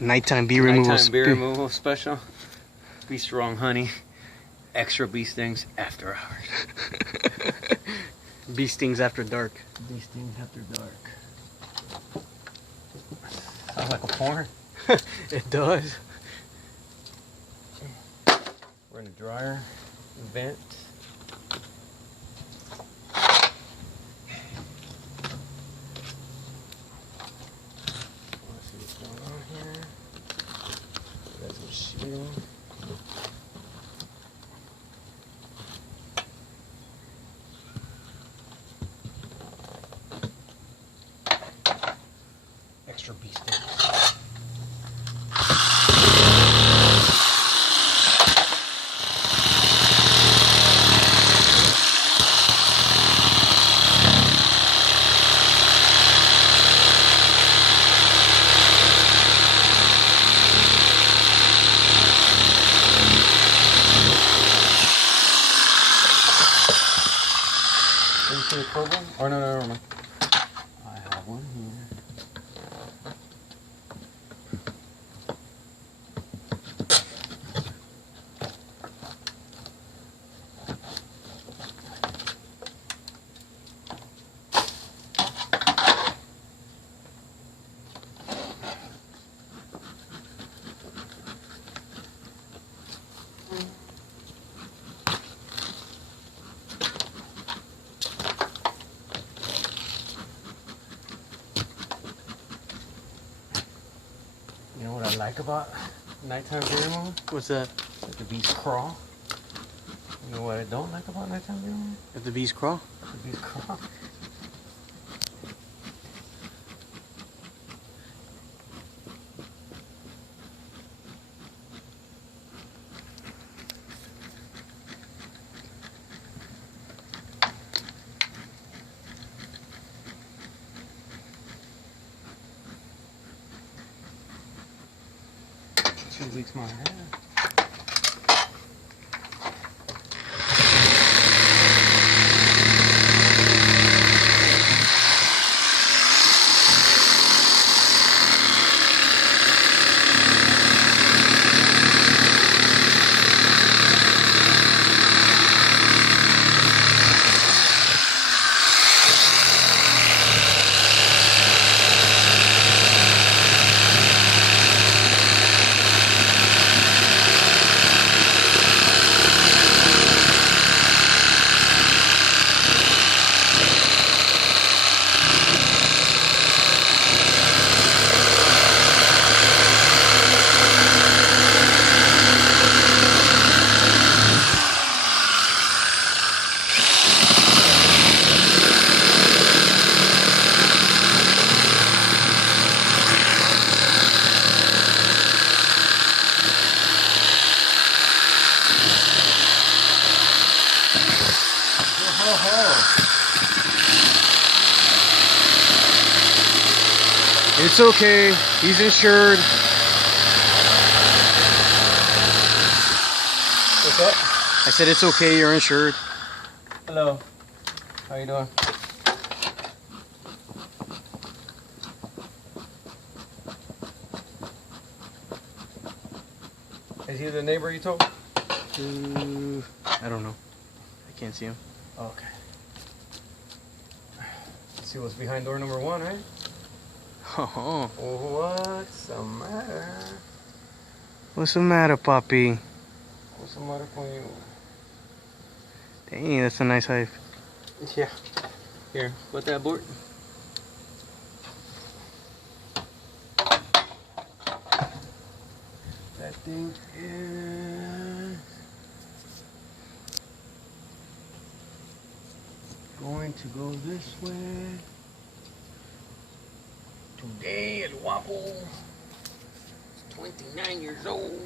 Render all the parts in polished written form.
Nighttime bee removal. Nighttime bee removal special. Bee strong honey. Extra bee stings after hours. Bee stings after dark. Bee stings after dark. Sounds like a porn. It does. We're in a dryer vent. Let's see what's going on here. We got some sheeting. Extra bee stings. Program? Oh, no, never mind. I have one here. You know what I like about nighttime bee removal? What's that? That the bees crawl. You know what I don't like about nighttime bee removal? If the bees crawl? The bees crawl. Leaks my hair. It's okay. He's insured. What's up? I said it's okay. You're insured. Hello. How you doing? Is he the neighbor you told? I don't know. I can't see him. Okay. Let's see what's behind door number 1, eh? Oh. What's the matter? What's the matter, puppy? What's the matter for you? Dang, that's a nice hive. Yeah. Here, put that board. That thing is going to go this way. Today El Guapo is 29 years old.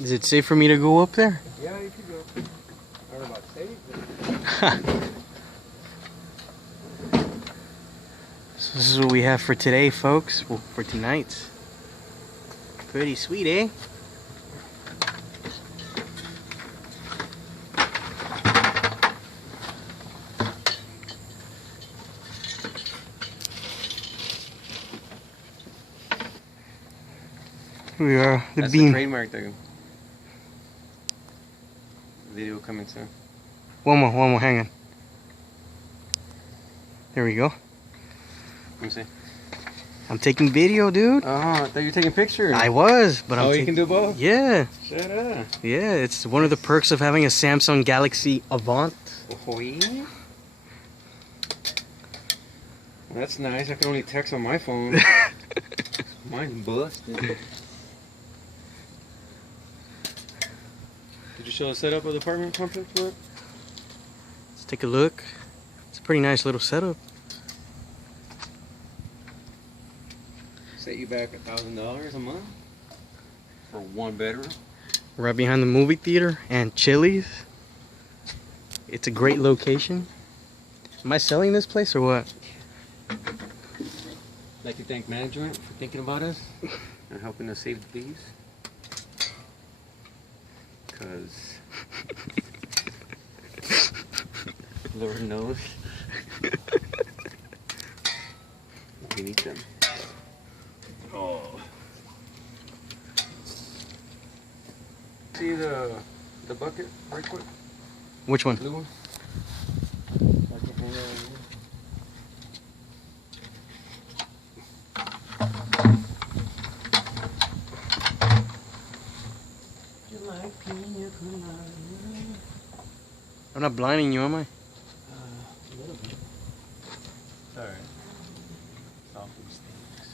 Is it safe for me to go up there? Yeah, you can go. I don't know about safe. So this is what we have for today, folks. Well, for tonight. Pretty sweet, eh? We are the That's bean. the trademark thing. Video coming soon. One more, hang on. There we go. Let me see. I'm taking video, dude. Oh, I thought you were taking pictures. I was, but you can do both? Yeah. Shut up. Yeah, it's one of the perks of having a Samsung Galaxy Avant. Oh, yeah? That's nice. I can only text on my phone. Mine's busted. Did you show the setup of the apartment complex? What? Let's take a look. It's a pretty nice little setup. Set you back $1,000 a month for 1 bedroom. Right behind the movie theater and Chili's. It's a great location. Am I selling this place or what? I'd like to thank management for thinking about us and helping us save the bees. Because Lord knows we need them. Oh. See the bucket right quick? Which one? Blue one? I'm not blinding you, am I? A little bit. Sorry. It's all from mistakes.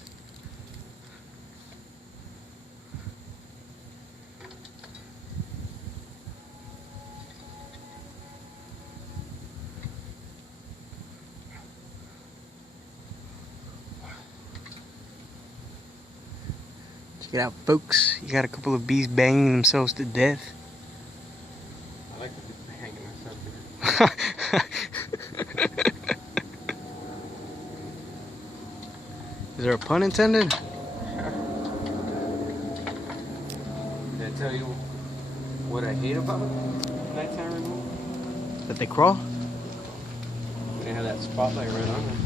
Check it out, folks. You got a couple of bees banging themselves to death. I like to be hanging myself here. Is there a pun intended? Did I tell you what I hate about nighttime removal? That they crawl? They have that spotlight right on them.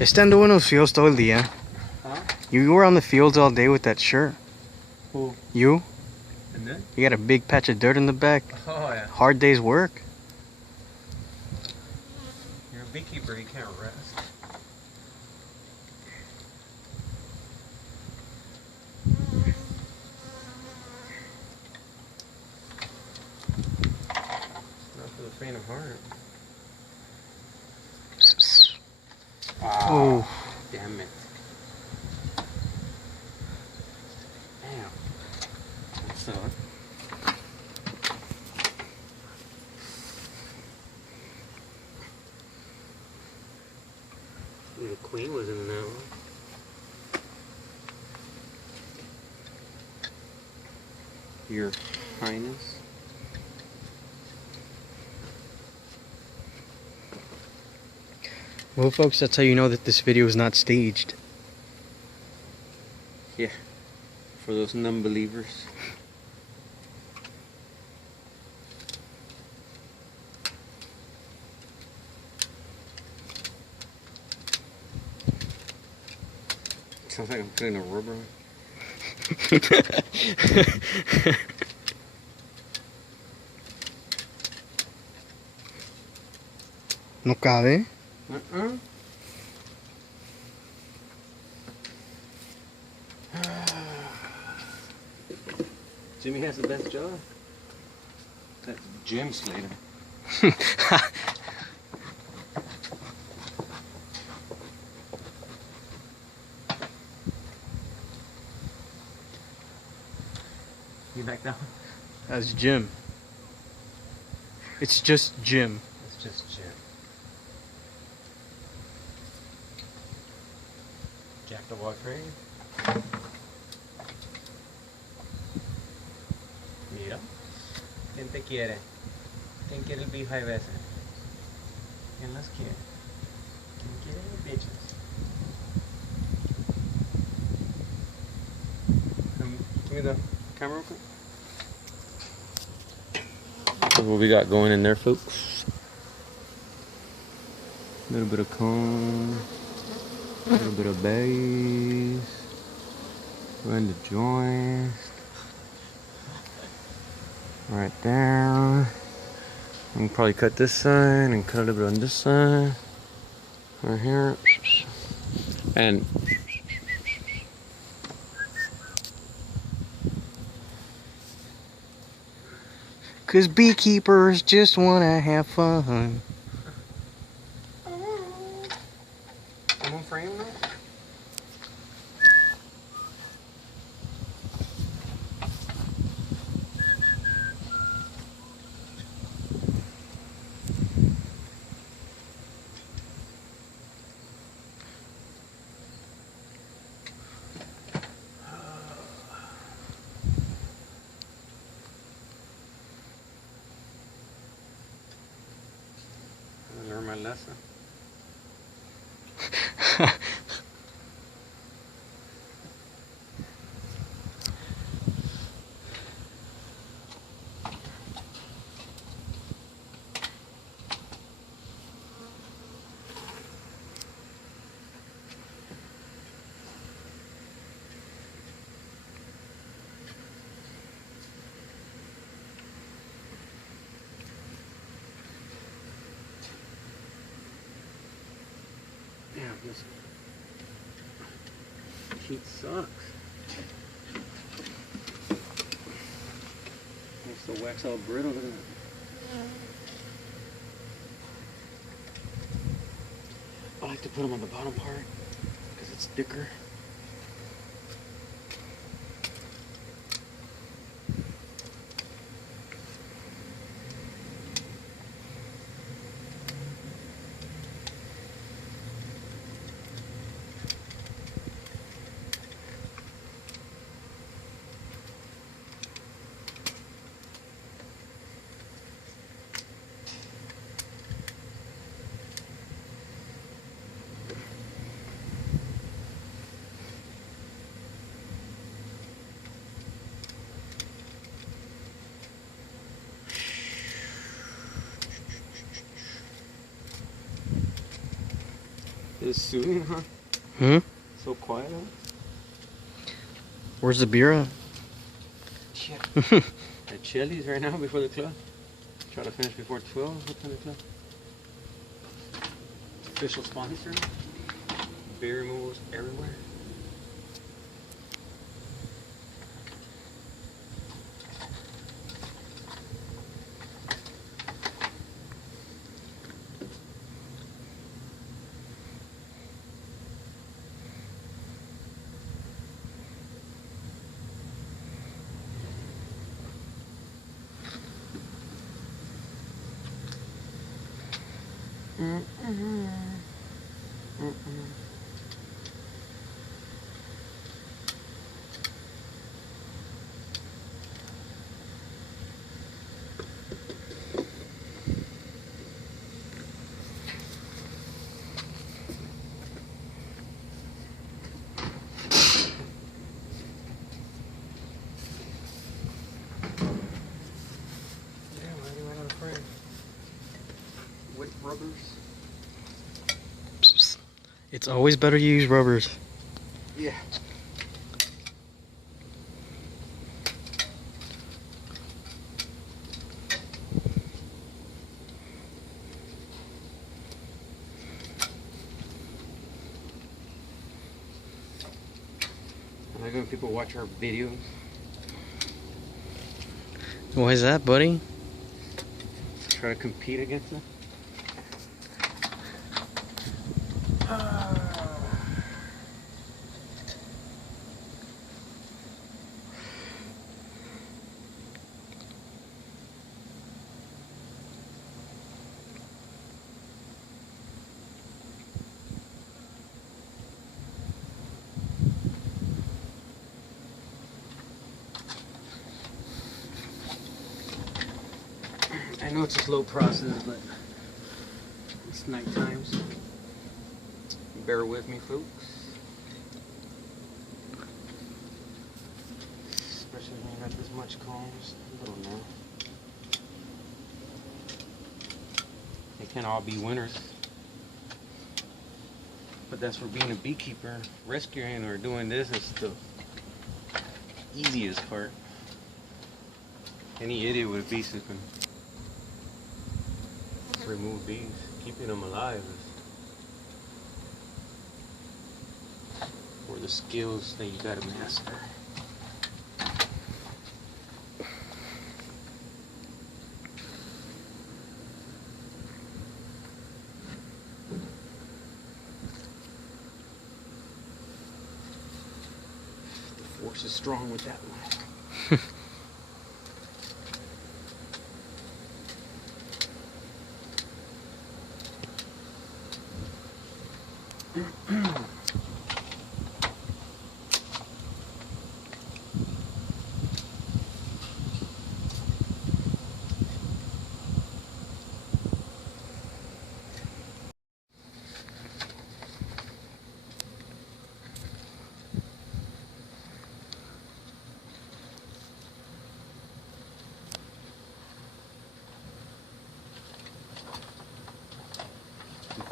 Estando en los fields todo el día. Huh? You were on the fields all day with that shirt. Who? You? And then? You got a big patch of dirt in the back. Oh, yeah. Hard day's work. You're a beekeeper, you can't rest. Not for the faint of heart. Oh. Damn it. Damn. That sucked. The queen was in that one. Your Highness. Well, folks, that's how you know that this video is not staged. Yeah. For those non-believers. Sounds like I'm putting a rubber on. No cabe. Jimmy has the best job. That's Jim Slayton. You back down? That's Jim. It's just Jim. It's just Jim. Jack the Walk Trade. ¿Quién te quiere? ¿Quién quiere el beehive ese? ¿Quién las quiere? ¿Quién quiere los bitches? Give me the camera real quick. That's what we got going in there, folks. A little bit of comb, a little bit of base, run the joint right there. I can probably cut this side and cut a little bit on this side, right here, and Cause beekeepers just wanna have fun. I'm on frame now. I learned my lesson. Yeah, this heat sucks. Makes the wax all brittle, doesn't it? I like to put them on the bottom part because it's thicker. It's soothing, huh? Hmm? So quiet, huh? Where's the beer at? Shit. At Chili's right now before the club. Try to finish before 12. What time is the club? Official sponsor. Beer removals everywhere. With rubbers. It's always better to use rubbers. Yeah. I like when people watch our videos. Why is that, buddy? Try to compete against them. know it's a slow process, but it's night times. Bear with me, folks. Especially when you got this much combs. I don't know. They can't all be winners. But that's where being a beekeeper, rescuing or doing this is the easiest part. Any idiot with bees who can remove bees, keeping them alive is or the skills that you gotta master. The force is strong with that one.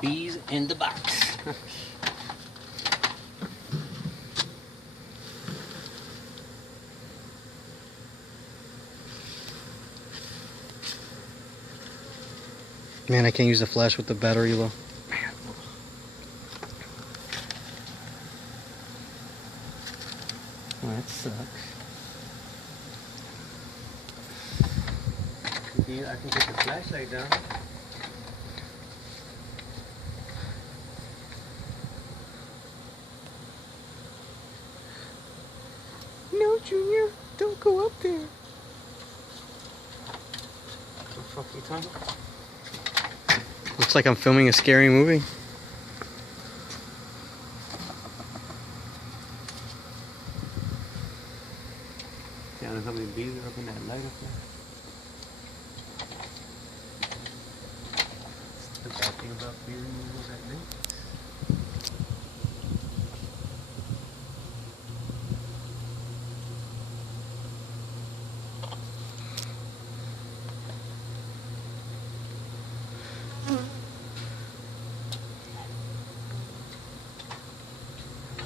Bees in the box. Man, I can't use the flash with the battery low. Well, that sucks. I can get the flashlight down. No, Junior, don't go up there. What the fuck are you talking about? Looks like I'm filming a scary movie. I don't know how many bees are up in that light up there. The bad thing about bee removals at night.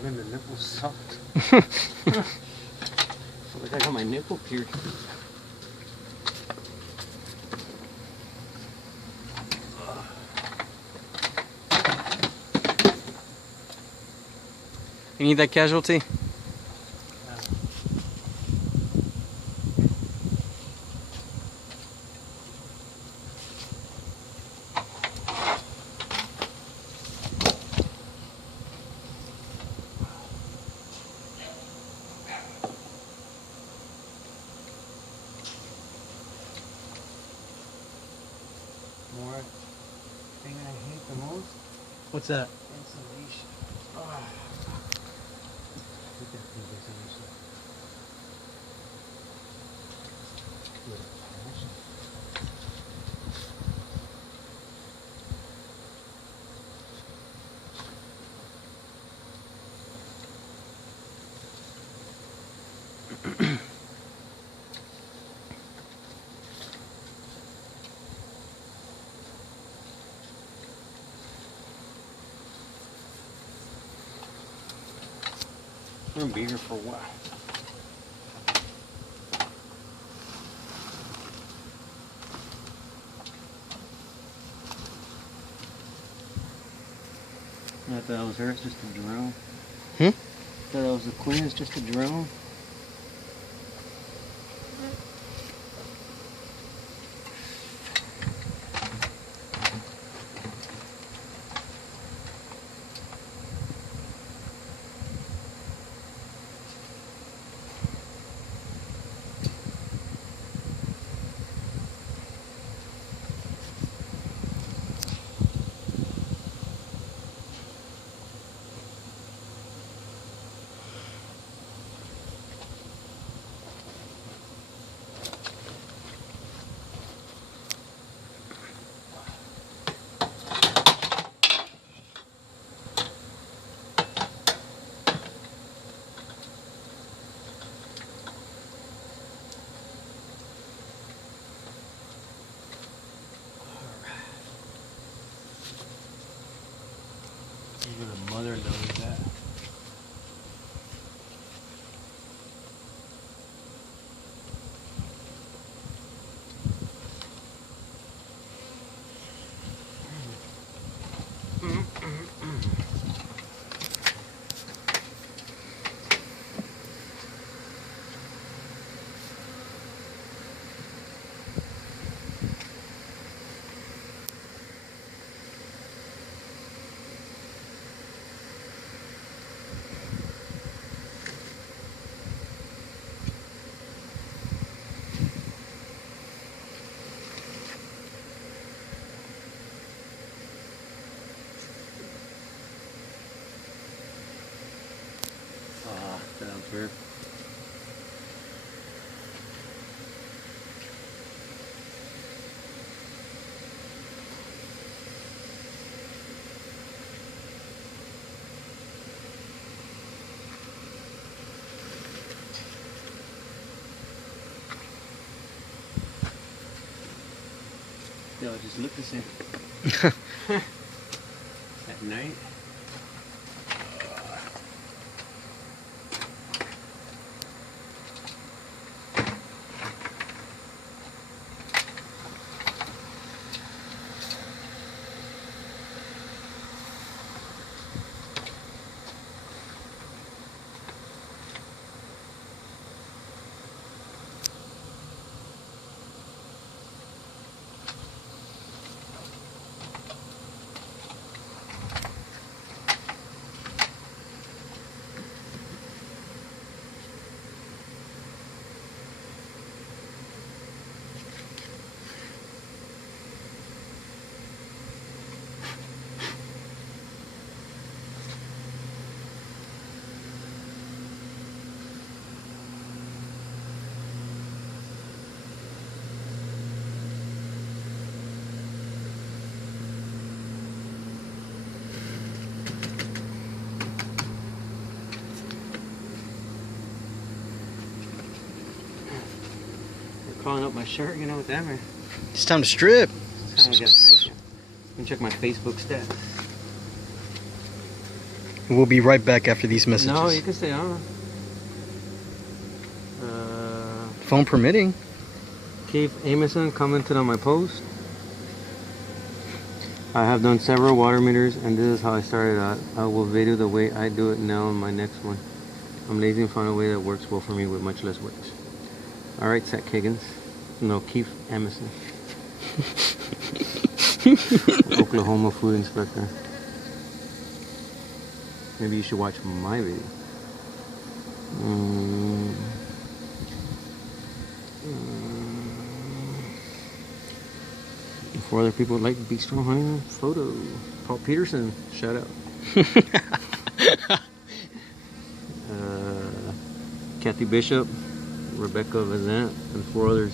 Man, the nipples sucked. Feel like I got my nipple pierced. You need that casualty? More thing I hate the most. What's that? Insulation. Oh. Look at that thing, insulation. Good. We're gonna be here for a while. I thought that was her, it's just a drone. Hmm? I thought that was the queen, it's just a drone. though with that. Sounds weird. Yo, just look the same. At night. Calling up my shirt, you know what that man? It's time to strip. That's how I gotta make it. Let me check my Facebook stats. We'll be right back after these messages. No, you can stay on. Phone permitting. Keith Amison commented on my post. I have done several water meters and this is how I started out. I will video the way I do it now on my next one. I'm lazy and find a way that works well for me with much less work. Alright, Zach Higgins. No, Keith Amison. Oklahoma food inspector. Maybe you should watch my video. Before other people like Be Strong Honey photo. Paul Peterson, shout out. Kathy Bishop, Rebecca Vazant, and 4 others.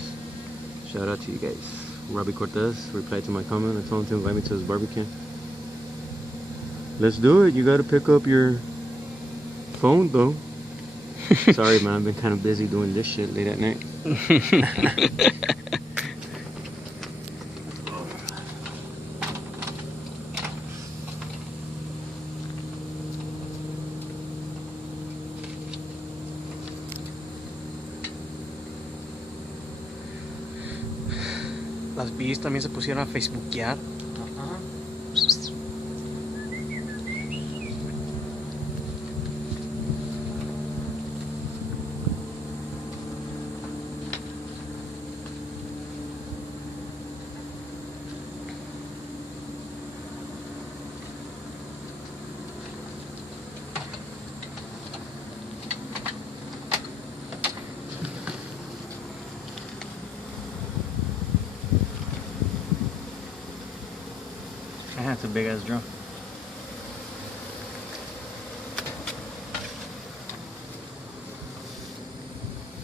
Shout out to you guys. Robbie Cortez replied to my comment. I told him to invite me to his barbecue. Let's do it. You got to pick up your phone though. Sorry man, I've been kind of busy doing this shit late at night. Las bees también se pusieron a facebookear. That's a big ass drum.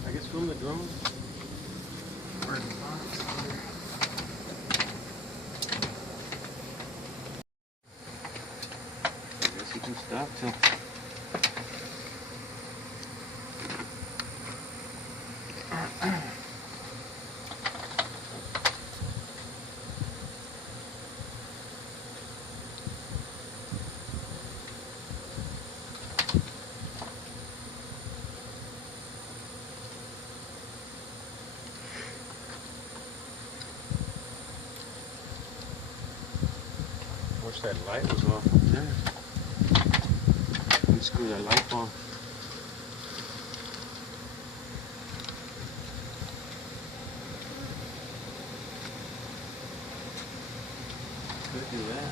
I guess film the drone. I guess you can stop till. wish that light was off up there. Let me screw that light off. Could do that.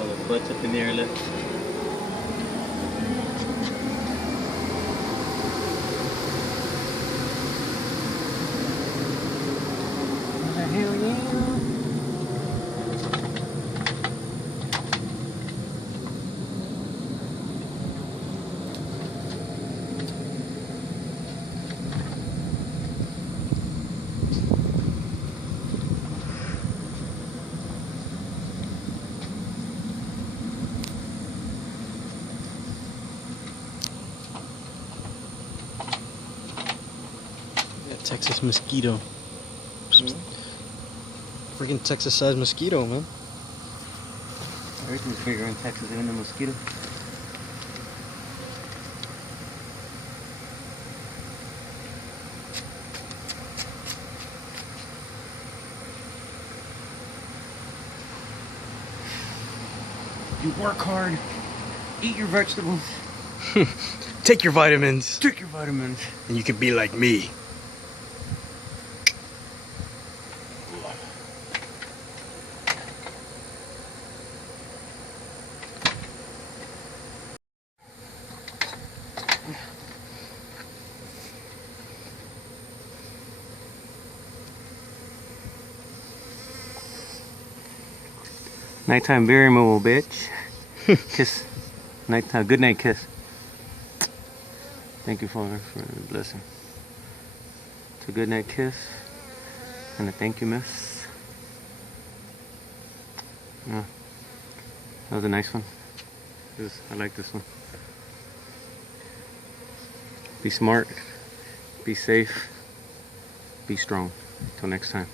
Oh, the butt's up in the air, look. Hell yeah. Texas mosquito. Freaking Texas-sized mosquito, man. Everything's bigger in Texas than the mosquito. You work hard, eat your vegetables, Take your vitamins, take your vitamins. and you can be like me. Nighttime beer removal, bitch. Kiss. Nighttime. Good night kiss. Thank you, Father, for the blessing. It's a good night kiss. And a thank you, miss. Yeah. That was a nice one. I like this one. Be smart. Be safe. Be strong. Till next time.